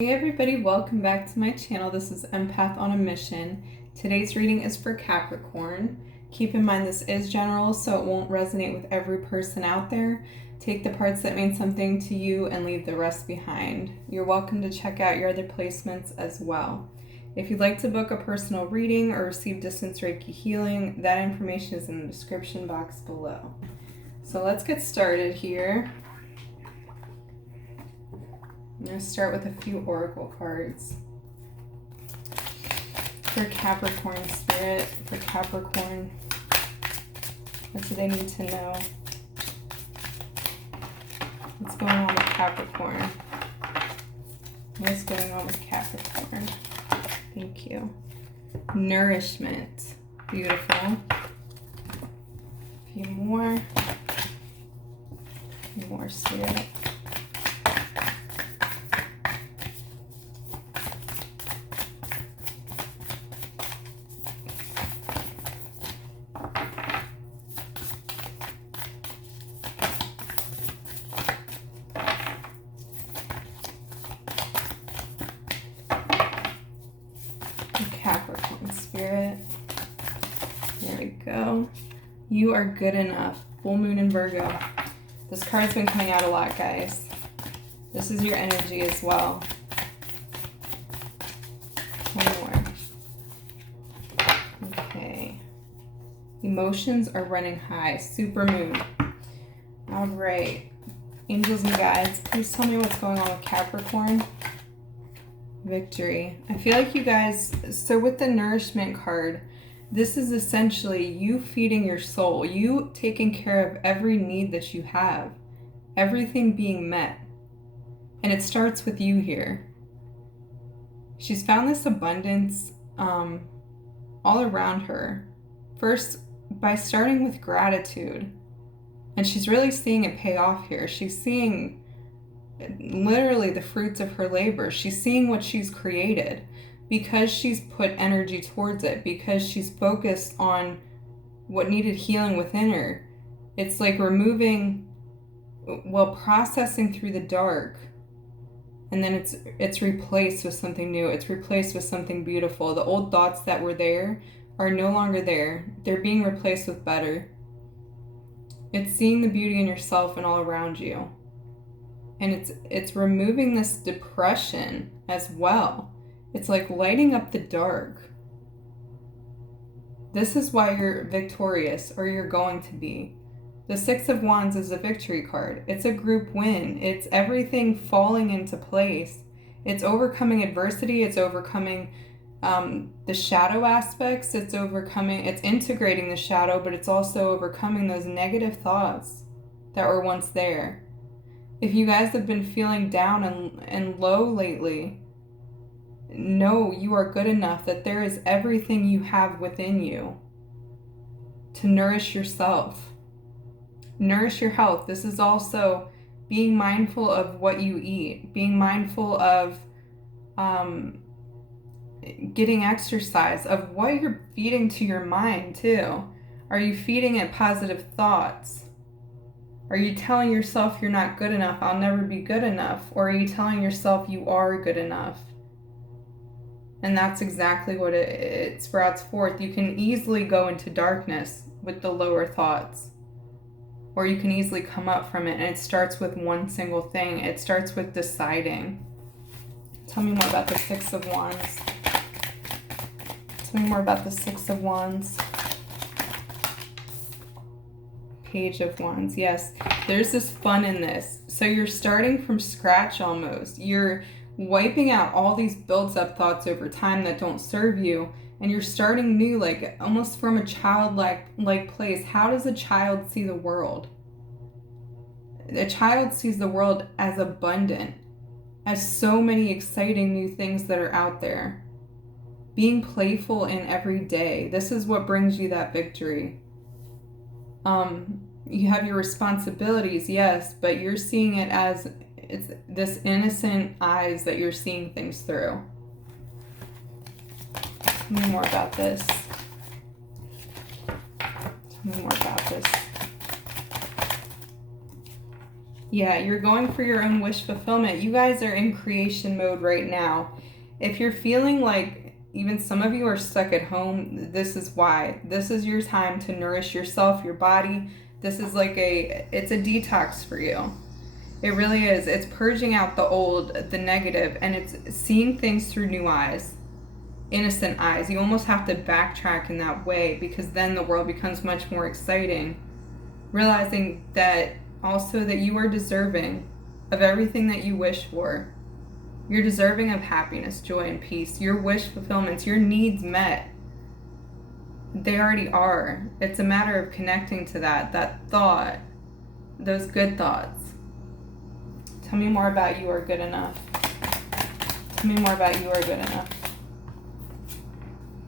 Hey everybody, welcome back to my channel. This is Empath on a Mission. Today's reading is for Capricorn. Keep in mind this is general, so it won't resonate with every person out there. Take the parts that mean something to you and leave the rest behind. You're welcome to check out your other placements as well. If you'd like to book a personal reading or receive distance Reiki healing, that information is in the description box below. So let's get started here. I'm going to start with a few oracle cards. For Capricorn spirit, for Capricorn, what do they need to know? What's going on with Capricorn? What's going on with Capricorn? Thank you. Nourishment. Beautiful. A few more. Spirit. Capricorn spirit. There we go. You are good enough. Full moon in Virgo. This card's been coming out a lot, guys. This is your energy as well. One more. Okay. Emotions are running high. Super moon. All right. Angels and guides, please tell me what's going on with Capricorn. Victory. I feel like you guys, so with the nourishment card, this is essentially you feeding your soul, you taking care of every need that you have, everything being met. And it starts with you here. She's found this abundance all around her. First, by starting with gratitude. And she's really seeing it pay off here. She's seeing literally the fruits of her labor. She's seeing what she's created because she's put energy towards it, because she's focused on what needed healing within her. It's like removing, well, processing through the dark, and then it's replaced with something new. It's replaced with something beautiful. The old thoughts that were there are no longer there. They're being replaced with better. It's seeing the beauty in yourself and all around you. And it's removing this depression as well. It's like lighting up the dark. This is why you're victorious, or you're going to be. The Six of Wands is a victory card. It's a group win. It's everything falling into place. It's overcoming adversity. It's overcoming the shadow aspects. It's integrating the shadow, but it's also overcoming those negative thoughts that were once there. If you guys have been feeling down and low lately, know you are good enough, that there is everything you have within you to nourish yourself. Nourish your health. This is also being mindful of what you eat, being mindful of getting exercise, of what you're feeding to your mind too. Are you feeding it positive thoughts? Are you telling yourself you're not good enough, I'll never be good enough? Or are you telling yourself you are good enough? And that's exactly what it sprouts forth. You can easily go into darkness with the lower thoughts, or you can easily come up from it. And it starts with one single thing. It starts with deciding. Tell me more about the Six of Wands. Tell me more about the Six of Wands. Page of Wands. Yes, there's this fun in this. So you're starting from scratch almost. You're wiping out all these built up thoughts over time that don't serve you, and you're starting new, like almost from a childlike place. How does a child see the world? A child sees the world as abundant, as so many exciting new things that are out there. Being playful in every day. This is what brings you that victory. You have your responsibilities, yes, but you're seeing it as it's this innocent eyes that you're seeing things through. Tell me more about this. Tell me more about this. Yeah, you're going for your own wish fulfillment. You guys are in creation mode right now. If you're feeling like even some of you are stuck at home, this is why. This is your time to nourish yourself, your body. This is like it's a detox for you. It really is. It's purging out the old, the negative, and it's seeing things through new eyes, innocent eyes. You almost have to backtrack in that way, because then the world becomes much more exciting. Realizing that also that you are deserving of everything that you wish for. You're deserving of happiness, joy, and peace. Your wish fulfillments, your needs met. They already are. It's a matter of connecting to that thought, those good thoughts. Tell me more about you are good enough. Tell me more about you are good enough.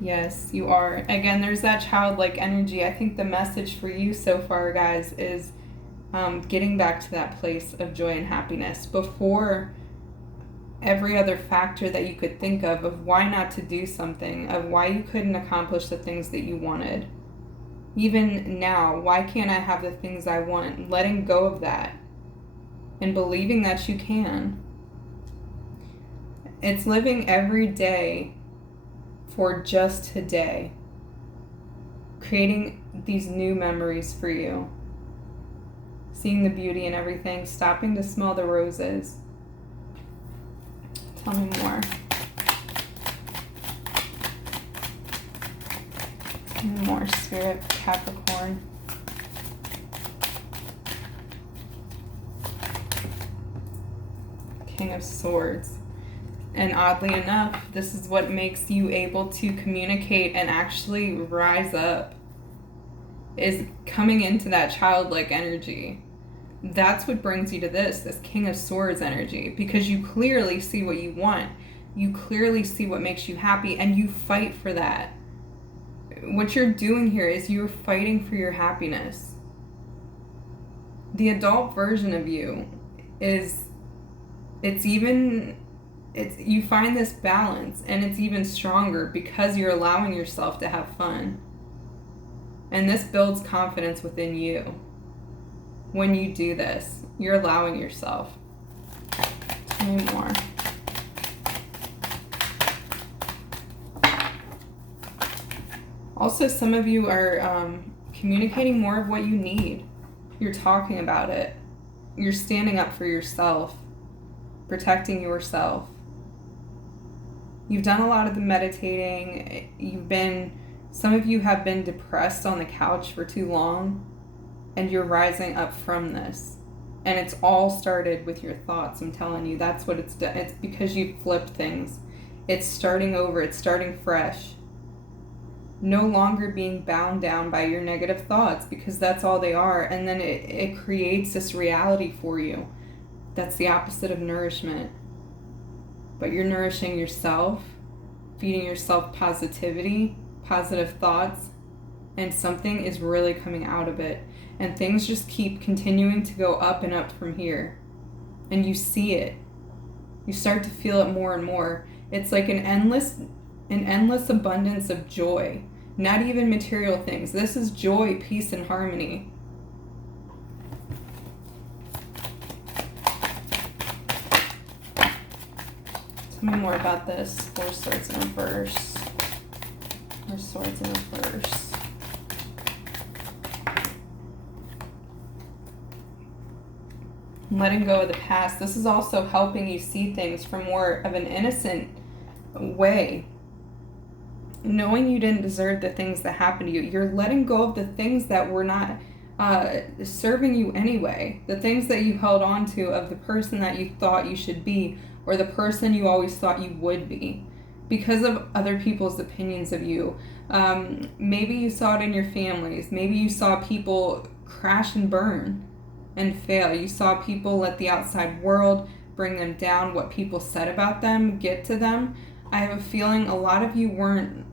Yes, you are. Again, there's that childlike energy. I think the message for you so far, guys, is getting back to that place of joy and happiness before every other factor that you could think of why not to do something, of why you couldn't accomplish the things that you wanted. Even now, why can't I have the things I want? Letting go of that and believing that you can. It's living every day for just today. Creating these new memories for you. Seeing the beauty in everything, stopping to smell the roses. Tell me more. Tell me more, Spirit, Capricorn. King of Swords. And oddly enough, this is what makes you able to communicate and actually rise up, is coming into that childlike energy. That's what brings you to this King of Swords energy, because you clearly see what you want. You clearly see what makes you happy, and you fight for that. What you're doing here is you're fighting for your happiness. The adult version of you you find this balance, and it's even stronger because you're allowing yourself to have fun. And this builds confidence within you. When you do this, you're allowing yourself. Tell me more. Also, some of you are communicating more of what you need. You're talking about it. You're standing up for yourself, protecting yourself. You've done a lot of the meditating. Some of you have been depressed on the couch for too long, and you're rising up from this. And it's all started with your thoughts. I'm telling you, that's what it's done. It's because you flipped things. It's starting over. It's starting fresh. No longer being bound down by your negative thoughts, because that's all they are. And then it creates this reality for you. That's the opposite of nourishment. But you're nourishing yourself, feeding yourself positivity, positive thoughts, and something is really coming out of it. And things just keep continuing to go up and up from here. And you see it. You start to feel it more and more. It's like an endless abundance of joy. Not even material things. This is joy, peace, and harmony. Tell me more about this. 4 swords in reverse. 4 swords in reverse. Letting go of the past. This is also helping you see things from more of an innocent way. Knowing you didn't deserve the things that happened to you. You're letting go of the things that were not serving you anyway. The things that you held on to of the person that you thought you should be, or the person you always thought you would be, because of other people's opinions of you. Maybe you saw it in your families. Maybe you saw people crash and burn and fail. You saw people let the outside world bring them down, what people said about them get to them. I have a feeling a lot of you weren't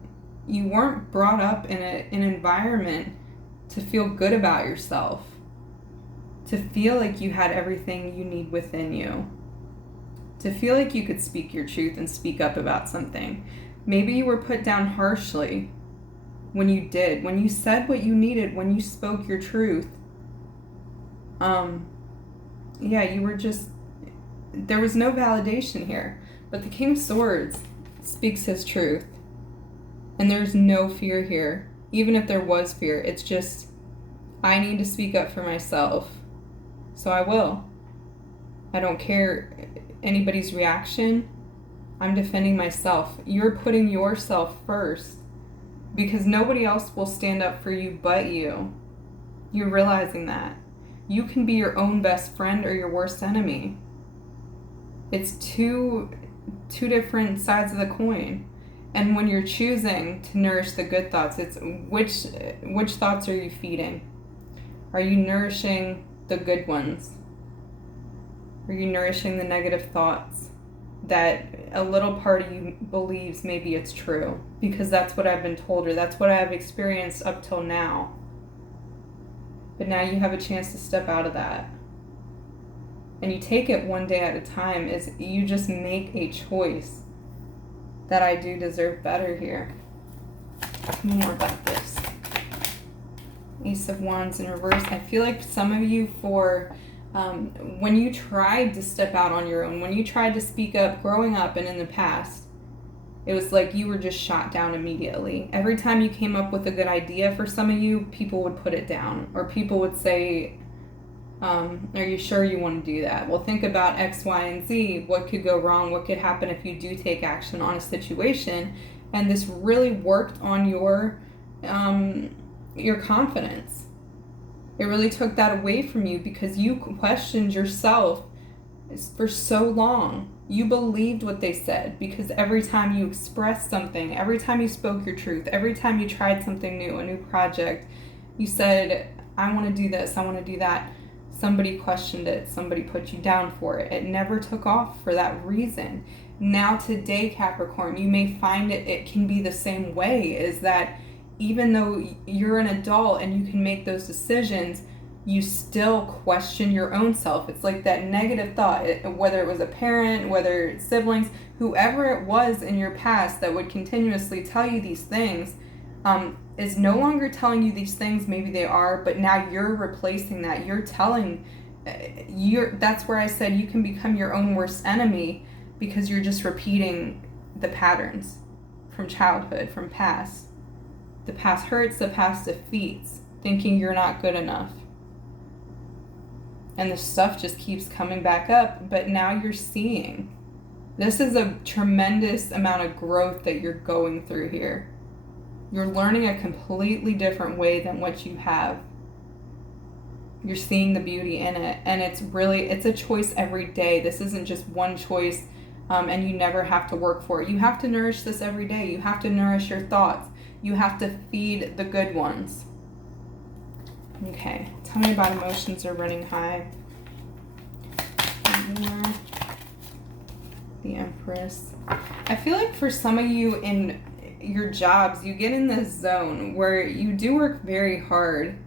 brought up in an environment to feel good about yourself, to feel like you had everything you need within you, to feel like you could speak your truth and speak up about something. Maybe you were put down harshly when you said what you needed, when you spoke your truth. yeah, you were just, there was no validation here. But the King of Swords speaks his truth. And there's no fear here. Even if there was fear, it's just, I need to speak up for myself. So I will. I don't care anybody's reaction. I'm defending myself. You're putting yourself first because nobody else will stand up for you but you. You're realizing that. You can be your own best friend or your worst enemy. It's two different sides of the coin. And when you're choosing to nourish the good thoughts, it's which thoughts are you feeding? Are you nourishing the good ones? Are you nourishing the negative thoughts that a little part of you believes maybe it's true? Because that's what I've been told, or that's what I've experienced up till now. But now you have a chance to step out of that. And you take it one day at a time. Is you just make a choice that I do deserve better here. Tell me more about this. Ace of Wands in reverse. I feel like some of you, for when you tried to step out on your own, when you tried to speak up growing up and in the past, it was like you were just shot down immediately. Every time you came up with a good idea, for some of you, people would put it down. Or people would say, are you sure you want to do that? Well, think about X, Y, and Z. What could go wrong? What could happen if you do take action on a situation? And this really worked on your confidence. It really took that away from you because you questioned yourself for so long. You believed what they said because every time you expressed something, every time you spoke your truth, every time you tried something new, a new project, you said, I want to do this, I want to do that. Somebody questioned it, somebody put you down for it. It never took off for that reason. Now today, Capricorn, you may find it can be the same way, is that even though you're an adult and you can make those decisions, you still question your own self. It's like that negative thought, whether it was a parent, whether it's siblings, whoever it was in your past that would continuously tell you these things, is no longer telling you these things. Maybe they are, but now you're replacing that. You're telling, that's where I said you can become your own worst enemy because you're just repeating the patterns from childhood, from past. The past hurts, the past defeats, thinking you're not good enough. And the stuff just keeps coming back up, but now you're seeing. This is a tremendous amount of growth that you're going through here. You're learning a completely different way than what you have. You're seeing the beauty in it, and it's a choice every day. This isn't just one choice, and you never have to work for it. You have to nourish this every day. You have to nourish your thoughts. You have to feed the good ones. Okay, tell me about emotions are running high. The Empress. I feel like for some of you in your jobs, you get in this zone where you do work very hard,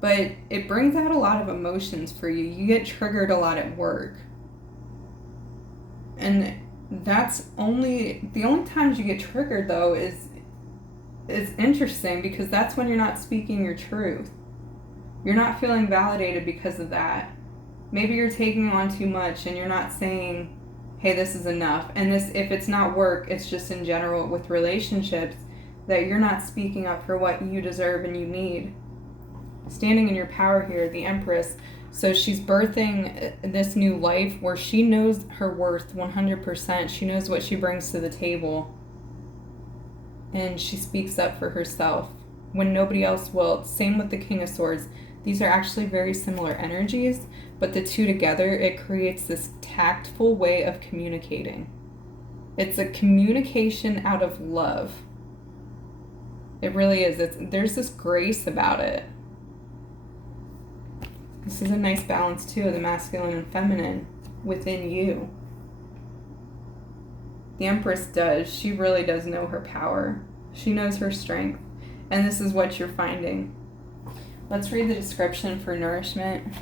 but it brings out a lot of emotions for you. You get triggered a lot at work. And that's the only times you get triggered, though, is interesting because that's when you're not speaking your truth. You're not feeling validated because of that. Maybe you're taking on too much and you're not saying, hey, this is enough. And this, if it's not work, it's just in general with relationships, that you're not speaking up for what you deserve and you need. Standing in your power here, the Empress. So she's birthing this new life where she knows her worth 100%. She knows what she brings to the table. And she speaks up for herself when nobody else will. Same with the King of Swords. These are actually very similar energies, but the two together, it creates this tactful way of communicating. It's a communication out of love. It really is. There's this grace about it. This is a nice balance, too, of the masculine and feminine within you. The Empress does. She really does know her power. She knows her strength. And this is what you're finding. Let's read the description for nourishment.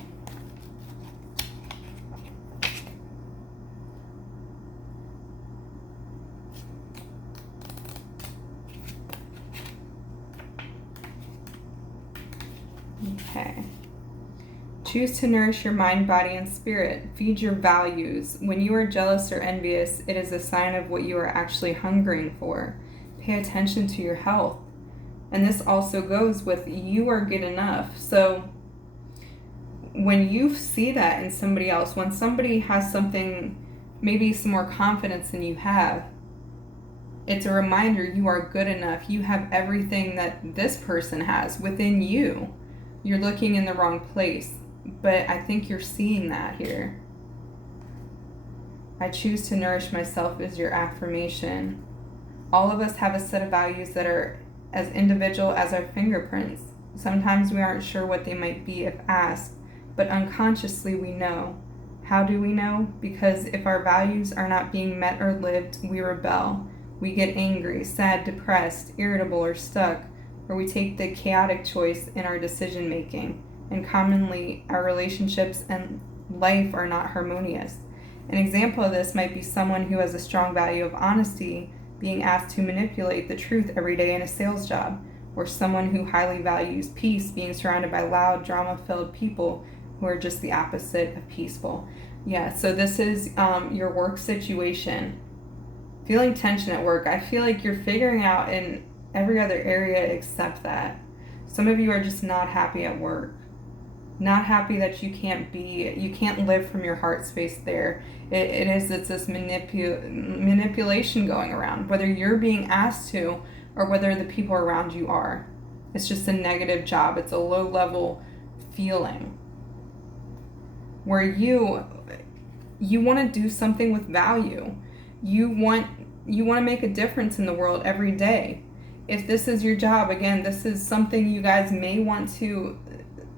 Okay. Choose to nourish your mind, body, and spirit. Feed your values. When you are jealous or envious, it is a sign of what you are actually hungering for. Pay attention to your health. And this also goes with you are good enough. So when you see that in somebody else, when somebody has something, maybe some more confidence than you have, it's a reminder you are good enough. You have everything that this person has within you. You're looking in the wrong place, but I think you're seeing that here. I choose to nourish myself is your affirmation. All of us have a set of values that are as individual as our fingerprints. Sometimes we aren't sure what they might be if asked, but unconsciously we know. How do we know? Because if our values are not being met or lived, we rebel. We get angry, sad, depressed, irritable, or stuck, or we take the chaotic choice in our decision making. And commonly, our relationships and life are not harmonious. An example of this might be someone who has a strong value of honesty being asked to manipulate the truth every day in a sales job, or someone who highly values peace being surrounded by loud, drama-filled people who are just the opposite of peaceful. Yeah, so this is your work situation. Feeling tension at work. I feel like you're figuring out in every other area except that. Some of you are just not happy at work. Not happy that you can't live from your heart space there. It's this manipulation going around, whether you're being asked to or whether the people around you are. It's just a negative job. It's a low level feeling where you want to do something with value. You want to make a difference in the world every day. If this is your job, again, this is something you guys may want to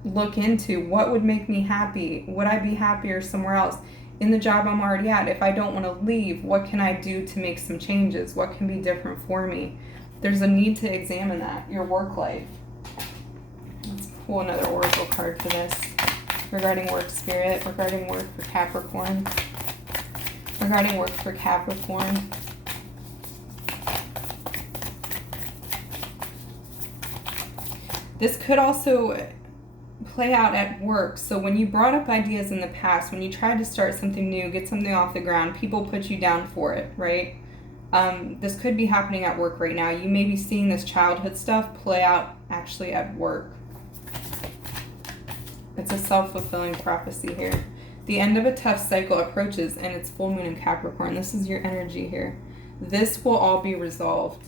look into. What would make me happy? Would I be happier somewhere else? In the job I'm already at, if I don't want to leave, what can I do to make some changes? What can be different for me? There's a need to examine that, your work life. Let's pull another oracle card for this. Regarding work spirit, regarding work for Capricorn. Regarding work for Capricorn. This could also play out at work. So when you brought up ideas in the past, when you tried to start something new, get something off the ground, people put you down for it, right? This could be happening at work right now. You may be seeing this childhood stuff play out actually at work. It's a self-fulfilling prophecy here. The end of a tough cycle approaches, and it's full moon in Capricorn. This is your energy here. This will all be resolved.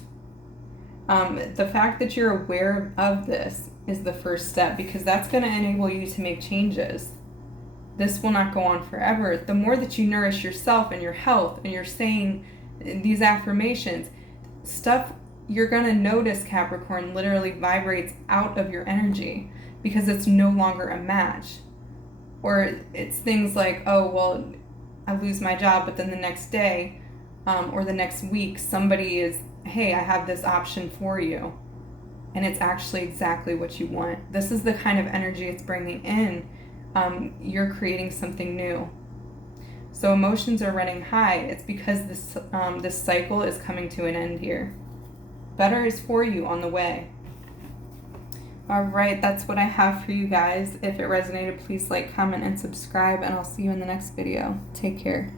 The fact that you're aware of this is the first step, because that's going to enable you to make changes. This will not go on forever. The more that you nourish yourself and your health, and you're saying these affirmations, stuff you're going to notice, Capricorn, literally vibrates out of your energy because it's no longer a match. Or it's things like, oh, well, I lose my job, but then the next day or the next week, somebody is, hey, I have this option for you. And it's actually exactly what you want. This is the kind of energy it's bringing in. You're creating something new. So emotions are running high. It's because this cycle is coming to an end here. Better is for you on the way. All right, that's what I have for you guys. If it resonated, please like, comment, and subscribe, and I'll see you in the next video. Take care.